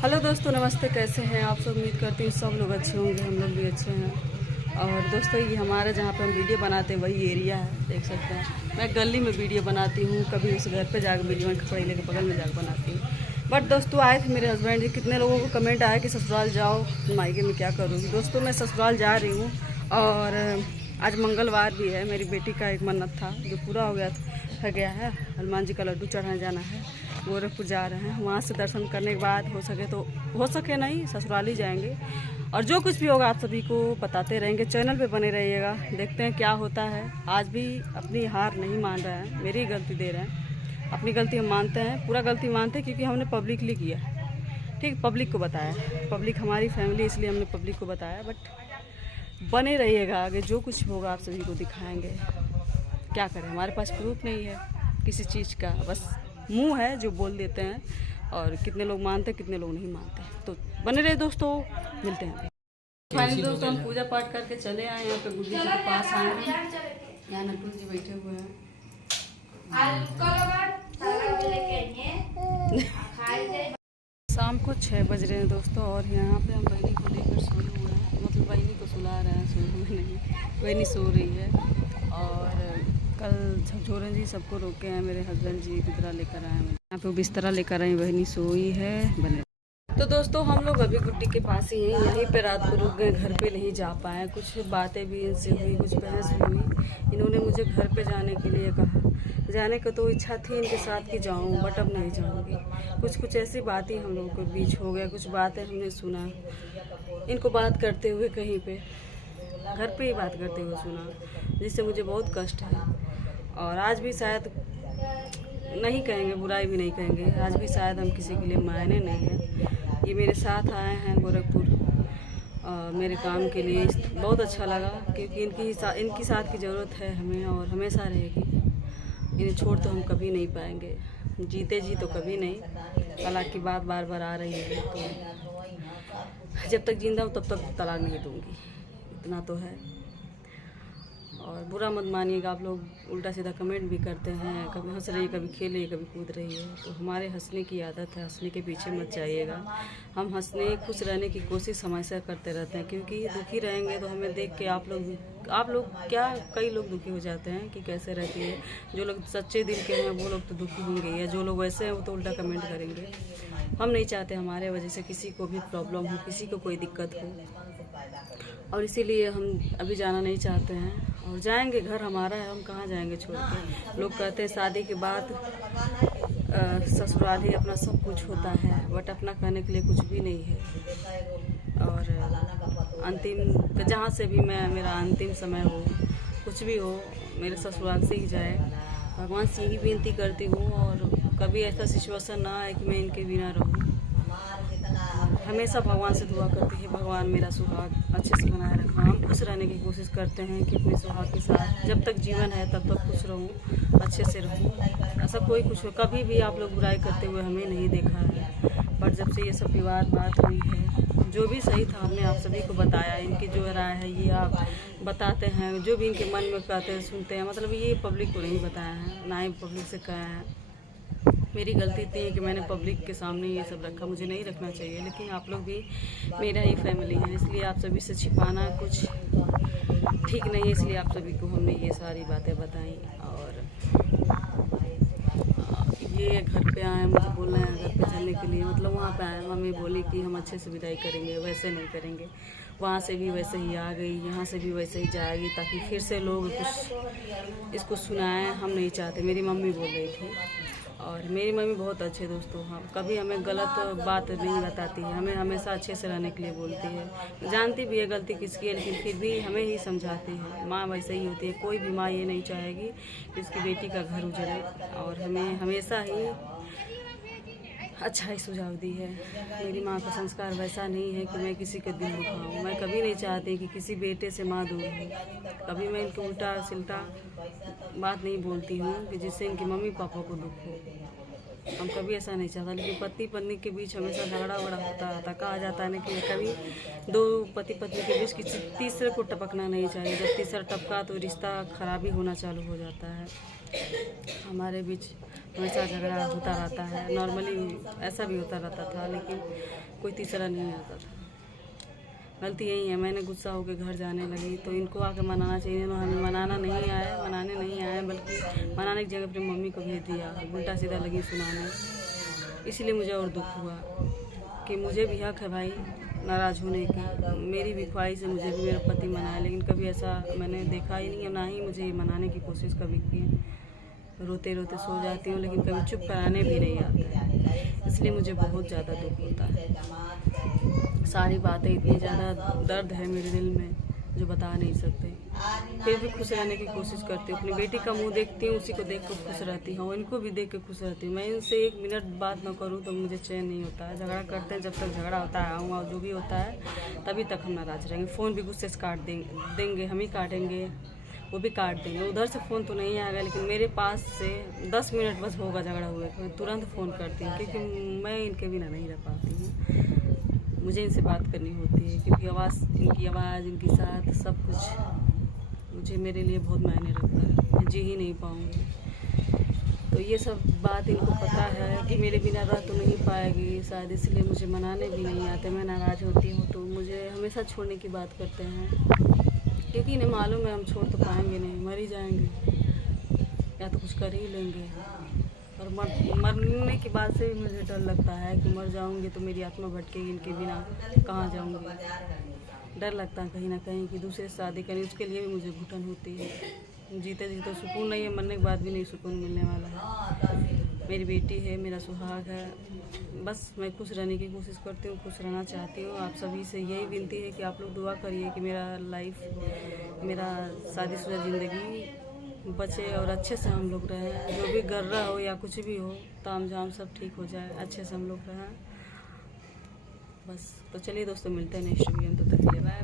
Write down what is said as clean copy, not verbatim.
Hello दोस्तों, नमस्ते। कैसे हैं आप सब? उम्मीद करती हूँ सब लोग अच्छे होंगे, हम लोग भी अच्छे हैं। और दोस्तों, ये हमारा जहाँ पे हम वीडियो बनाते हैं वही एरिया है, देख सकते हैं। मैं गली में वीडियो बनाती हूँ, कभी उस घर पे जाकर वीडियो खपड़ेले के बगल में जाकर बनाती हूँ। बट दोस्तों, आए थे मेरे हस्बैंड जी। कितने लोगों को कमेंट आया कि ससुराल जाओ, मायके में क्या करोगी। दोस्तों, मैं ससुराल जा रही हूँ और आज मंगलवार भी है। मेरी बेटी का एक मन्नत था जो पूरा हो गया है। हनुमान जी का लड्डू चढ़ाने जाना है, गोरखपुर जा रहे हैं। वहाँ से दर्शन करने के बाद हो सके नहीं ससुराल ही जाएंगे। और जो कुछ भी होगा आप सभी को बताते रहेंगे। चैनल पे बने रहिएगा, देखते हैं क्या होता है। आज भी अपनी हार नहीं मान रहे हैं, मेरी गलती दे रहे हैं। अपनी गलती हम मानते हैं, पूरा गलती मानते हैं, क्योंकि हमने पब्लिकली किया। ठीक, पब्लिक को बताया। पब्लिक हमारी फैमिली, इसलिए हमने पब्लिक को बताया। बट बने रहिएगा, आगे जो कुछ होगा आप सभी को दिखाएंगे। क्या करें, हमारे पास प्रूफ नहीं है किसी चीज़ का, बस मुंह है जो बोल देते हैं। और कितने लोग मानते हैं, कितने लोग नहीं मानते। तो बने रहे दोस्तों, मिलते हैं। फाइनली दोस्तों, हम पूजा पाठ करके चले आए। यहाँ पे गुड्डी जी के पास आए हैं। यहाँ नटू जी बैठे हुए हैं। शाम को 6 बज रहे हैं दोस्तों, और यहाँ पे हम बहनी को लेकर सोए हुए हैं। मतलब बहनी को सुला रहे हैं, सोए हुए नहीं, बहनी सो रही है। और कल झकझोरन जी सबको रोके हैं, मेरे हस्बैंड जी बिस्तरा लेकर आए हैं। यहाँ पे बिस्तरा लेकर आई, बहनी सोई है। बने तो दोस्तों, हम लोग अभी गुड्डी के पास ही हैं। यहीं पे रात को रुक गए, घर पे नहीं जा पाए। कुछ बातें भी इनसे हुई, कुछ बहस भी हुई। इन्होंने मुझे घर पे जाने के लिए कहा। जाने का तो इच्छा थी इनके साथ कि जाऊं, बट अब नहीं जाऊंगी। कुछ ऐसी बातें हम लोगों के बीच हो गया। कुछ बातें हमने सुना इनको बात करते हुए, कहीं पे घर पे ही बात करते हुए सुना, जिससे मुझे बहुत कष्ट है। और आज भी शायद नहीं कहेंगे, बुराई भी नहीं कहेंगे, आज भी शायद हम किसी के लिए मायने नहीं हैं। ये मेरे साथ आए हैं गोरखपुर मेरे काम के लिए। बहुत अच्छा लगा, क्योंकि इनकी साथ की ज़रूरत है हमें, और हमेशा रहेगी। इन्हें छोड़ तो हम कभी नहीं पाएंगे, जीते जी तो कभी नहीं। तलाक की बात बार बार आ रही है, तो जब तक जिंदा हूँ तब तक तलाक नहीं दूँगी, इतना तो है। और बुरा मत मानिएगा, आप लोग उल्टा सीधा कमेंट भी करते हैं। कभी हंस रही है, कभी खेल रही है, कभी कूद रही है। तो हमारे हंसने की आदत है, हंसने के पीछे मत जाइएगा। हम हंसने, खुश रहने की कोशिश हमेशा करते रहते हैं, क्योंकि दुखी रहेंगे तो हमें देख के आप लोग क्या, कई लोग दुखी हो जाते हैं कि कैसे रहती है। जो लोग सच्चे दिल के हैं वो लोग तो दुखी होंगे, या जो लोग वैसे हैं वो तो उल्टा कमेंट करेंगे। हम नहीं चाहते हमारे वजह से किसी को भी प्रॉब्लम हो, किसी को कोई दिक्कत हो, और इसीलिए हम अभी जाना नहीं चाहते हैं। और जाएंगे, घर हमारा है, हम कहाँ जाएंगे छोड़ के। लोग कहते हैं शादी के बाद ससुराल ही अपना सब कुछ होता है, बट अपना कहने के लिए कुछ भी नहीं है। और अंतिम, जहाँ से भी मेरा अंतिम समय हो, कुछ भी हो, मेरे ससुराल से ही जाए। भगवान से यही विनती करती हूँ। और कभी ऐसा सिचुएशन ना आए कि मैं इनके बिना रहूँ। हमेशा भगवान से दुआ करती है, भगवान मेरा सुहाग अच्छे से बनाए रखा। हम खुश रहने की कोशिश करते हैं कि अपने सुहाग के साथ जब तक जीवन है तब तक खुश रहूं, अच्छे से रहूं। ऐसा कोई कुछ हो, कभी भी आप लोग बुराई करते हुए हमें नहीं देखा है। बट जब से ये सब विवाद बात हुई है, जो भी सही था हमने आप सभी को बताया। इनकी जो राय है ये आप बताते हैं, जो भी इनके मन में कहते हैं सुनते हैं। मतलब ये पब्लिक को नहीं बताया है, ना ही पब्लिक से कहा है। मेरी गलती इतनी है कि मैंने पब्लिक के सामने ये सब रखा, मुझे नहीं रखना चाहिए। लेकिन आप लोग भी मेरा ही फैमिली है, इसलिए आप सभी से छिपाना कुछ ठीक नहीं है। इसलिए आप सभी को हमने ये सारी बातें बताई। और ये घर पे आए, मुझे बोल रहे हैं घर पे चलने के लिए। मतलब वहाँ पे आए, मम्मी बोली कि हम अच्छे से विदाई करेंगे, वैसे नहीं करेंगे। वहाँ से भी वैसे ही आ गई, यहाँ से भी वैसे ही जाएगी, ताकि फिर से लोग कुछ इसको सुनाएं। हम नहीं चाहते, मेरी मम्मी बोल रही थी। और मेरी मम्मी बहुत अच्छे दोस्तों, हम कभी हमें गलत बात नहीं बताती है, हमें हमेशा अच्छे से रहने के लिए बोलती है। जानती भी है गलती किसकी है, लेकिन फिर भी हमें ही समझाती है। माँ वैसे ही होती है, कोई भी माँ ये नहीं चाहेगी कि उसकी बेटी का घर उजड़े। और हमें हमेशा ही अच्छा ही सुझाव दी है। मेरी माँ का संस्कार वैसा नहीं है कि मैं किसी का दिल दुखाऊं। मैं कभी नहीं चाहती कि किसी बेटे से माँ दूर हो। कभी मैं इनको उल्टा सिल्टा बात नहीं बोलती हूँ कि जिससे इनकी मम्मी पापा को दुख हो। हम कभी ऐसा नहीं चाहता, लेकिन पति पत्नी के बीच हमेशा झगड़ा वगड़ा होता रहता। कहा जाता है ना कि कभी दो पति पत्नी के बीच किसी तीसरे को टपकना नहीं चाहिए। जब तीसरा टपका तो रिश्ता खराबी होना चालू हो जाता है। हमारे बीच हमेशा झगड़ा होता रहता है, नॉर्मली ऐसा भी होता रहता था, लेकिन कोई तीसरा नहीं आता था। गलती यही है, मैंने गुस्सा होकर घर जाने लगी तो इनको आके मनाना चाहिए। इन्होंने हमें मनाने नहीं आए, बल्कि मनाने की जगह अपनी मम्मी को भेज दिया, उल्टा सीधा लगी सुनाने। इसलिए मुझे और दुख हुआ कि मुझे भी हक है भाई नाराज़ होने की। मेरी भी ख्वाहिश है मुझे भी मेरा पति मनाए, लेकिन कभी ऐसा मैंने देखा ही नहीं है, ना ही मुझे मनाने की कोशिश कभी की। रोते रोते सो जाती हूँ, लेकिन कभी चुप कराने भी नहीं आते, इसलिए मुझे बहुत ज़्यादा दुख होता है। सारी बातें इतनी ज़्यादा दर्द है मेरे दिल में जो बता नहीं सकते। फिर भी खुश रहने की कोशिश करती हूँ। अपनी बेटी का मुंह देखती हूँ, उसी को देख कर खुश रहती हूँ, इनको भी देख कर खुश रहती हूँ। मैं इनसे 1 मिनट बात ना करूँ तो मुझे चैन नहीं होता है। झगड़ा करते हैं, जब तक झगड़ा होता है आऊँ जो भी होता है तभी तक हम नाराज़ रहेंगे। फ़ोन भी गुस्से से काट देंगे, हम ही काटेंगे, वो भी काट देंगे। उधर से फ़ोन तो नहीं आएगा, लेकिन मेरे पास से 10 मिनट बस होगा झगड़ा हुए तो मैं तुरंत फ़ोन करती हूँ, क्योंकि मैं इनके बिना नहीं रह पाती हूँ। मुझे इनसे बात करनी होती है, क्योंकि इनकी आवाज़, इनकी साथ, सब कुछ मुझे मेरे लिए बहुत मायने रखता है। मैं जी ही नहीं पाऊँगी। तो ये सब बात इनको पता है कि मेरे बिना रह तो नहीं पाएगी शायद, इसलिए मुझे मनाने भी नहीं आते। मैं नाराज़ होती हूँ तो मुझे हमेशा छोड़ने की बात करते हैं, क्योंकि इन्हें मालूम है हम छोड़ तो पाएंगे नहीं, मर ही जाएंगे या तो कुछ कर ही लेंगे। और मरने के बाद से भी मुझे डर लगता है कि मर जाऊंगी तो मेरी आत्मा भटकेगी, इनके बिना कहाँ जाऊंगी। डर लगता है कहीं ना कहीं कि दूसरे से शादी करें, उसके लिए भी मुझे घुटन होती है। जीते जीते सुकून नहीं है, मरने के बाद भी नहीं सुकून मिलने वाला है। मेरी बेटी है, मेरा सुहाग है, बस मैं खुश रहने की कोशिश करती हूँ, खुश रहना चाहती हूँ। आप सभी से यही विनती है कि आप लोग दुआ करिए कि मेरा लाइफ, मेरा शादीशुदा ज़िंदगी बचे और अच्छे से हम लोग रहें। जो भी गर्रा हो या कुछ भी हो, ताम झाम सब ठीक हो जाए, अच्छे से हम लोग रहें बस। तो चलिए दोस्तों, मिलते हैं नेक्स्ट वीडियो में, तो तक के लिए बाय।